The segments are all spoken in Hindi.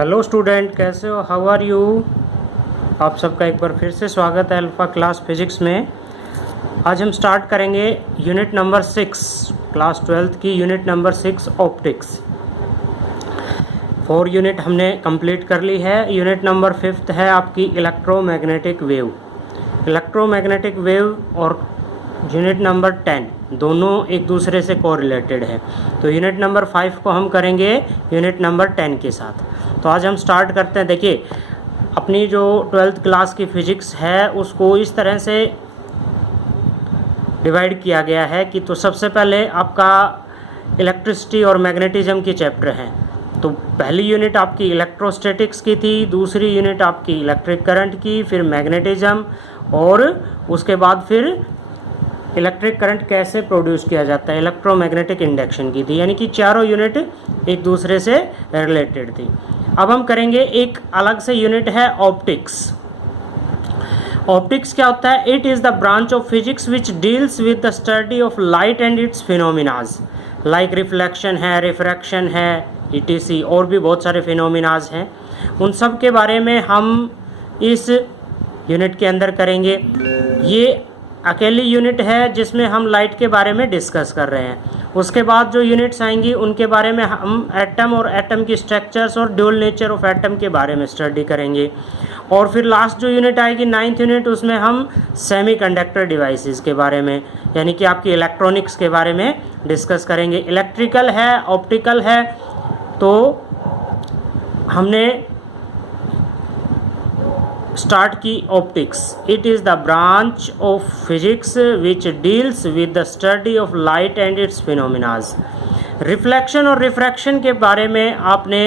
हेलो स्टूडेंट, कैसे हो? How are you? आप सबका एक बार फिर से स्वागत है अल्फ़ा क्लास फिजिक्स में। आज हम स्टार्ट करेंगे यूनिट नंबर 6, क्लास 12th की यूनिट नंबर 6 ऑप्टिक्स। 4 यूनिट हमने कंप्लीट कर ली है। यूनिट नंबर 5th है आपकी इलेक्ट्रोमैग्नेटिक वेव। इलेक्ट्रोमैग्नेटिक वेव और यूनिट नंबर 10 दोनों एक दूसरे से कोरिलेटेड है। तो यूनिट नंबर 5 को हम करेंगे यूनिट नंबर 10 के साथ। तो आज हम स्टार्ट करते हैं। देखिए, अपनी जो 12th क्लास की फिजिक्स है उसको इस तरह से डिवाइड किया गया है कि तो सबसे पहले आपका इलेक्ट्रिसिटी और मैग्नेटिज्म के चैप्टर हैं। तो पहली यूनिट आपकी इलेक्ट्रोस्टैटिक्स की थी, दूसरी यूनिट आपकी इलेक्ट्रिक करंट की, फिर मैग्नेटिज्म, और उसके बाद फिर इलेक्ट्रिक करंट कैसे प्रोड्यूस किया जाता है, इलेक्ट्रोमैग्नेटिक इंडक्शन की थी। यानी कि चारों यूनिट एक दूसरे से रिलेटेड थी। अब हम करेंगे एक अलग से यूनिट है ऑप्टिक्स। ऑप्टिक्स क्या होता है? It is the branch of physics which deals with the study of light and it's phenomenas, like reflection है, रिफ्रैक्शन है, etc। और भी बहुत सारे फिनोमिनाज हैं। उन सब के बारे में हम इस यूनिट के अंदर करेंगे। ये अकेली यूनिट है जिसमें हम लाइट के बारे में डिस्कस कर रहे हैं। उसके बाद जो यूनिट्स आएंगी उनके बारे में हम एटम और एटम की स्ट्रक्चर्स और ड्यूल नेचर ऑफ एटम के बारे में स्टडी करेंगे। और फिर लास्ट जो यूनिट आएगी 9th यूनिट, उसमें हम सेमीकंडक्टर डिवाइसेस के बारे में, यानी कि आपकी इलेक्ट्रॉनिक्स के बारे में डिस्कस करेंगे। इलेक्ट्रिकल है, ऑप्टिकल है। तो हमने स्टार्ट की optics. It is the branch of physics which deals with the study of light and it's phenomenas. Reflection और रिफ्रैक्शन के बारे में आपने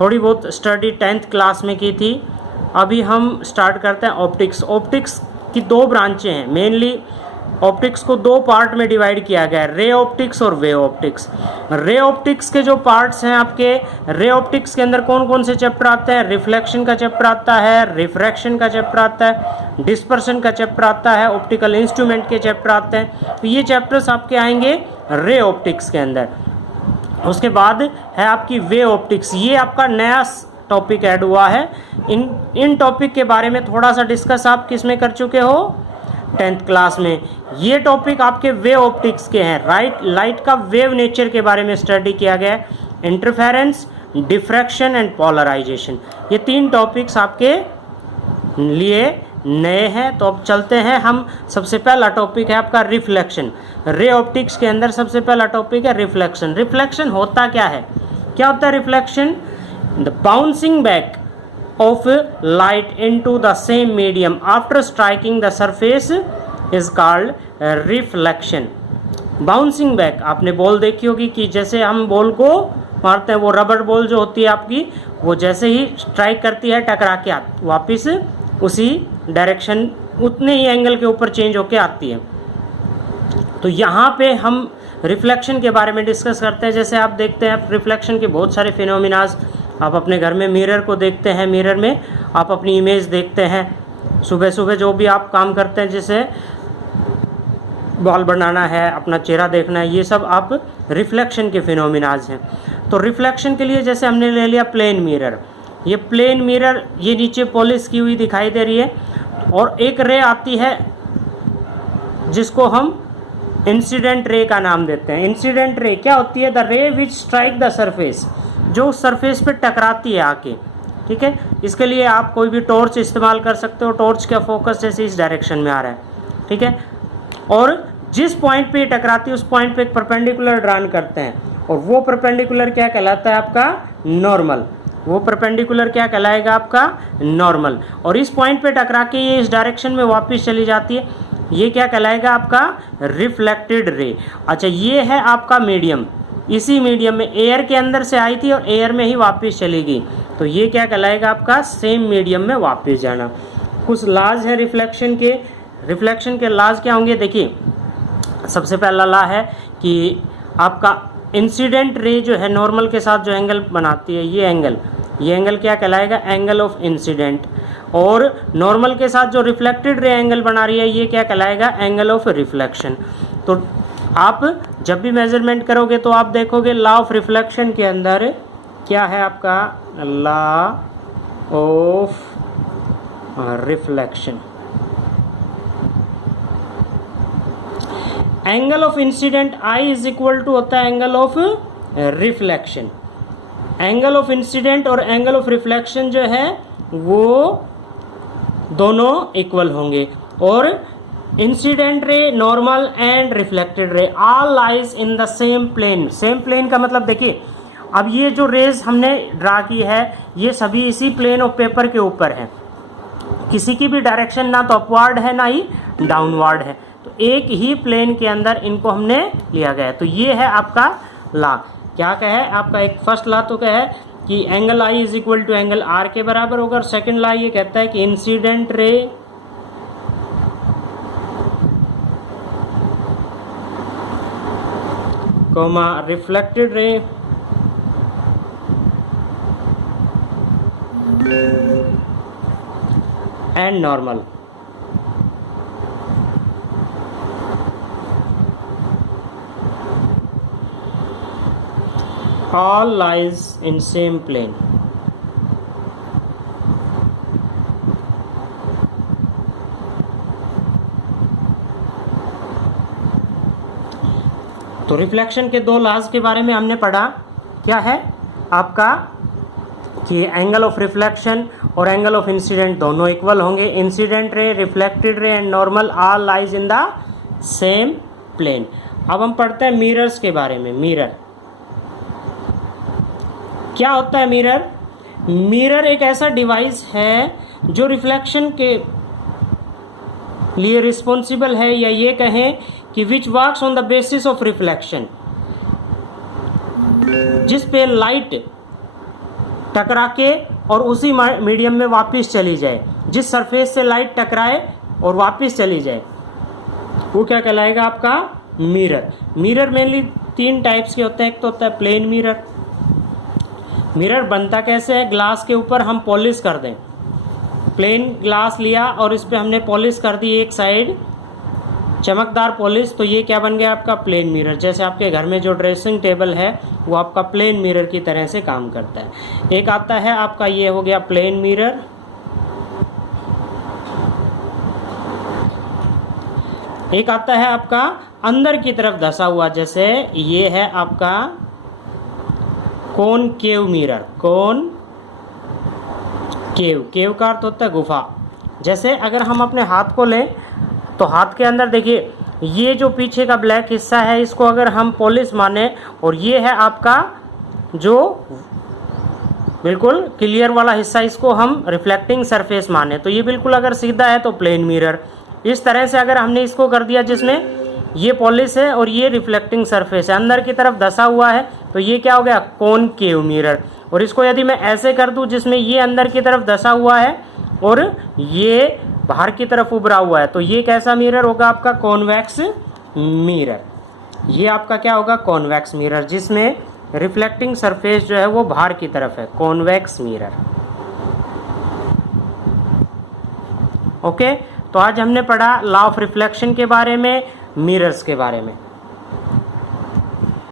थोड़ी बहुत स्टडी 10th क्लास में की थी। अभी हम स्टार्ट करते हैं ऑप्टिक्स। ऑप्टिक्स की 2 ब्रांचें हैं। मेनली ऑप्टिक्स को 2 पार्ट में डिवाइड किया गया है, रे ऑप्टिक्स और वेव ऑप्टिक्स। रे ऑप्टिक्स के जो पार्ट्स हैं आपके, रे ऑप्टिक्स के अंदर कौन कौन से चैप्टर आते हैं? रिफ्लेक्शन का चैप्टर आता है, रिफ्रैक्शन का चैप्टर आता है, डिस्पर्शन का चैप्टर आता है, ऑप्टिकल इंस्ट्रूमेंट के चैप्टर आते हैं। तो ये चैप्टर्स आपके आएंगे रे ऑप्टिक्स के अंदर। उसके बाद है आपकी वेव ऑप्टिक्स। ये आपका नया टॉपिक ऐड हुआ है। इन टॉपिक के बारे में थोड़ा सा डिस्कस आप किस में कर चुके हो? 10th क्लास में। ये टॉपिक आपके वेव ऑप्टिक्स के हैं। लाइट का वेव नेचर के बारे में स्टडी किया गया है। इंटरफेरेंस, डिफ्रैक्शन एंड पोलराइजेशन, ये 3 टॉपिक्स आपके लिए नए हैं। तो अब चलते हैं हम। सबसे पहला टॉपिक है आपका रिफ्लेक्शन। रे ऑप्टिक्स के अंदर सबसे पहला टॉपिक है रिफ्लेक्शन। रिफ्लेक्शन होता क्या है? क्या होता है reflection? The bouncing back of light into the same medium after striking the surface is called reflection। Bouncing back, आपने बॉल देखी होगी कि जैसे हम बॉल को मारते हैं, वो रबर बॉल जो होती है आपकी, वो जैसे ही स्ट्राइक करती है टकरा के वापस उसी डायरेक्शन, उतने ही एंगल के ऊपर चेंज होके आती है। तो यहाँ पे हम रिफ्लेक्शन के बारे में डिस्कस करते हैं। जैसे आप देखते हैं रिफ्लेक्शन के बहुत सारे फिनोमिनाज। आप अपने घर में मिरर को देखते हैं, मिरर में आप अपनी इमेज देखते हैं। सुबह सुबह जो भी आप काम करते हैं, जैसे बाल बनाना है, अपना चेहरा देखना है, ये सब आप रिफ्लेक्शन के फिनोमिनाज हैं। तो रिफ्लेक्शन के लिए जैसे हमने ले लिया प्लेन मिरर। ये प्लेन मिरर, ये नीचे पॉलिश की हुई दिखाई दे रही है, और एक रे आती है जिसको हम इंसिडेंट रे का नाम देते हैं। इंसिडेंट रे क्या होती है? द रे विच स्ट्राइक द सरफेस, जो सरफेस पे टकराती है आके। ठीक है, इसके लिए आप कोई भी टॉर्च इस्तेमाल कर सकते हो। टॉर्च का फोकस जैसे इस डायरेक्शन में आ रहा है, ठीक है, और जिस पॉइंट पे टकराती है उस पॉइंट पे एक परपेंडिकुलर ड्रान करते हैं, और वो परपेंडिकुलर क्या कहलाता है? आपका नॉर्मल। वो परपेंडिकुलर क्या कहलाएगा? आपका नॉर्मल। और इस पॉइंट पे टकरा के ये इस डायरेक्शन में वापस चली जाती है, ये क्या कहलाएगा? आपका रिफ्लेक्टेड रे। अच्छा, ये है आपका मीडियम। इसी मीडियम में एयर के अंदर से आई थी और एयर में ही वापस चली गई, तो ये क्या कहलाएगा? आपका सेम मीडियम में वापस जाना। कुछ लाज है रिफ्लेक्शन के। रिफ्लेक्शन के लाज क्या होंगे? देखिए, सबसे पहला ला है कि आपका इंसिडेंट रे जो है नॉर्मल के साथ जो एंगल बनाती है, ये एंगल क्या कहलाएगा? Angle of incident. और नॉर्मल के साथ जो रिफ्लेक्टेड रे एंगल बना रही है, ये क्या कहलाएगा? Angle of reflection. तो आप जब भी मेजरमेंट करोगे तो आप देखोगे लॉ ऑफ रिफ्लेक्शन के अंदर क्या है आपका law of reflection. Angle of incident i is equal to होता है angle of reflection. Angle of incident और एंगल ऑफ रिफ्लेक्शन जो है वो दोनों इक्वल होंगे, और incident ray, normal and reflected ray all lies in the same plane. Same plane का मतलब देखिए, अब ये जो रेज हमने ड्रा की है ये सभी इसी प्लेन ऑफ पेपर के ऊपर है, किसी की भी डायरेक्शन ना तो अपवर्ड है ना ही डाउनवर्ड है, तो एक ही प्लेन के अंदर इनको हमने लिया गया है। तो ये है आपका लॉ। क्या कहे आपका, एक फर्स्ट लॉ तो कहे कि angle i is equal to angle r के बराबर होगा, और सेकंड लॉ ये कहता है कि incident ray comma reflected ray and normal all lies in same plane। तो रिफ्लेक्शन के दो लॉज के बारे में हमने पढ़ा। क्या है आपका कि एंगल ऑफ रिफ्लेक्शन और एंगल ऑफ इंसिडेंट दोनों इक्वल होंगे। Incident ray, reflected ray and normal all lies in the same plane. अब हम पढ़ते हैं मिरर्स के बारे में। मिरर क्या होता है? मिरर, मिरर एक ऐसा डिवाइस है जो रिफ्लेक्शन के लिए रिस्पॉन्सिबल है, या ये कहें कि which works on the basis of reflection, जिस पे लाइट टकरा के और उसी मीडियम में वापस चली जाए, जिस सरफेस से लाइट टकराए और वापस चली जाए, वो क्या कहलाएगा? आपका मिरर। मिरर मेनली तीन टाइप्स के होते हैं। एक तो होता है प्लेन मिरर। मिरर बनता कैसे है? ग्लास के ऊपर हम पॉलिश कर दें। प्लेन ग्लास लिया और इस पर हमने पॉलिश कर दी एक साइड, चमकदार पॉलिश, तो ये क्या बन गया? आपका प्लेन मिरर। जैसे आपके घर में जो ड्रेसिंग टेबल है वो आपका प्लेन मिरर की तरह से काम करता है। एक आता है आपका, ये हो गया प्लेन मिरर। एक आता है आपका अंदर की तरफ धंसा हुआ, जैसे ये है आपका कॉनकेव मिरर। केव का अर्थ होता है गुफा। जैसे अगर हम अपने हाथ को लें तो हाथ के अंदर देखिए, ये जो पीछे का ब्लैक हिस्सा है इसको अगर हम पॉलिश माने, और ये है आपका जो बिल्कुल क्लियर वाला हिस्सा, इसको हम रिफ्लेक्टिंग सरफेस माने, तो ये बिल्कुल अगर सीधा है तो प्लेन मिरर। इस तरह से अगर हमने इसको कर दिया जिसमें ये पॉलिश है और ये रिफ्लेक्टिंग सरफेस है, अंदर की तरफ धंसा हुआ है, तो ये क्या हो गया? Concave mirror. और इसको यदि मैं ऐसे कर दूं जिसमें ये अंदर की तरफ धंसा हुआ है और ये बाहर की तरफ उभरा हुआ है, तो ये कैसा मिरर होगा? आपका कॉन्वेक्स मिरर। ये आपका क्या होगा? कॉन्वेक्स मिरर, जिसमें रिफ्लेक्टिंग सरफेस जो है वो बाहर की तरफ है, कॉन्वेक्स मिरर। ओके, तो आज हमने पढ़ा लॉ ऑफ रिफ्लेक्शन के बारे में, मिरर्स के बारे में।